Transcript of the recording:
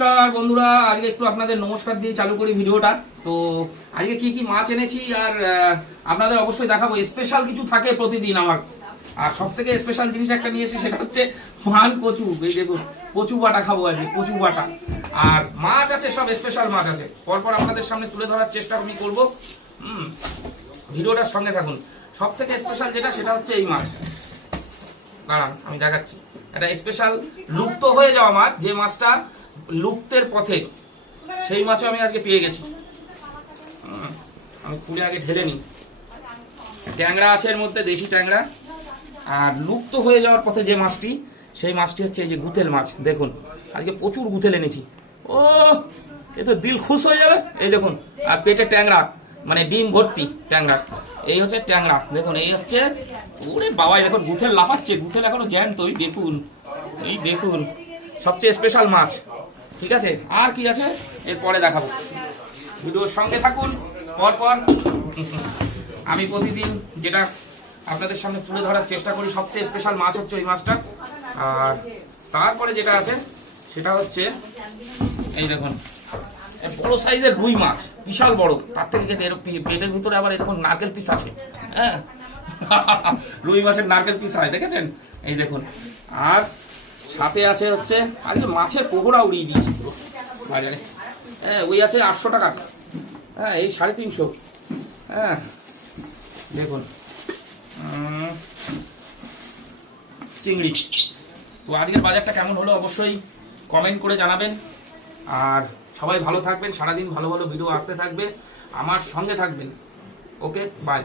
নমস্কার বন্ধুরা, আজকে একটু আপনাদের নমস্কার দিয়ে চালু করি ভিডিওটা। তো আজকে কি কি মাছ এনেছি আর আপনাদের অবশ্যই দেখাবো। স্পেশাল কিছু থাকে প্রতিদিন আমার, আর সব থেকে স্পেশাল জিনিস একটা নিয়ে এসেছি, সেটা হচ্ছে পান কচু। এই দেখুন, কচু বাটা খাবো আজকে, কচু বাটা। আর মাছ আছে, সব স্পেশাল মাছ আছে, পরপর আপনাদের সামনে তুলে ধরার চেষ্টা আমি করবো। ভিডিওটার সঙ্গে থাকুন। সব থেকে স্পেশাল যেটা, সেটা হচ্ছে এই মাছ। দাঁড়ান আমি দেখাচ্ছি। এটা স্পেশাল লুপ্ত হয়ে যাওয়া মাছ, যে মাছটা লুপ্তের পথে, সেই মাছও আমি আজকে পেয়ে গেছি। আমি খুলে আগে ঢেলে নিই। ট্যাংরা আছে এর মধ্যে, দেশি ট্যাংরা। আর লুপ্ত হয়ে যাওয়ার পথে যে মাছটি, সেই মাছটি হচ্ছে এই যে গুথেল মাছ। দেখুন আজকে প্রচুর গুথেল এনেছি। ও, এ তো দিল খুশ হয়ে যাবে। এই দেখুন, আর পেটে ট্যাংরা, মানে ডিম ভর্তি ট্যাংরা। এই হচ্ছে ট্যাংরা, দেখুন এই হচ্ছে। ওরে বাবাই, দেখুন গুথেল লাফাচ্ছে, গুথেল এখনো জ্যান্ত। ওই দেখুন, এই দেখুন, সবচেয়ে স্পেশাল মাছ। ঠিক আছে, আর কি আছে এরপরে দেখাবো। ভিডিওর সঙ্গে থাকুন পরপর। আমি প্রতিদিন যেটা আপনাদের সামনে তুলে ধরার চেষ্টা করি, সবচেয়ে স্পেশাল মাছ হচ্ছে ওই মাছটা। আর তারপরে যেটা আছে সেটা হচ্ছে এই দেখুন, বড় সাইজের রুই মাছ, বিশাল বড়। তার থেকে কেটে পেটের ভিতরে আবার এরকম নারকেল পিস আছে। হ্যাঁ, রুই মাছের নারকেল পিস হয়, দেখেছেন? এই দেখুন। আর সাথে আছে হচ্ছে, আজকে মাছের পকোড়া উড়িয়ে দিয়েছি পুরো বাজারে। হ্যাঁ, ওই আছে 800 টাকা। হ্যাঁ, এই 350। হ্যাঁ দেখুন, চিংড়ি। তো আজকের বাজারটা কেমন হলো অবশ্যই কমেন্ট করে জানাবেন। আর সবাই ভালো থাকবেন, সারাদিন ভালো ভালো ভিডিও আসতে থাকবে, আমার সঙ্গে থাকবেন। ওকে, বাই।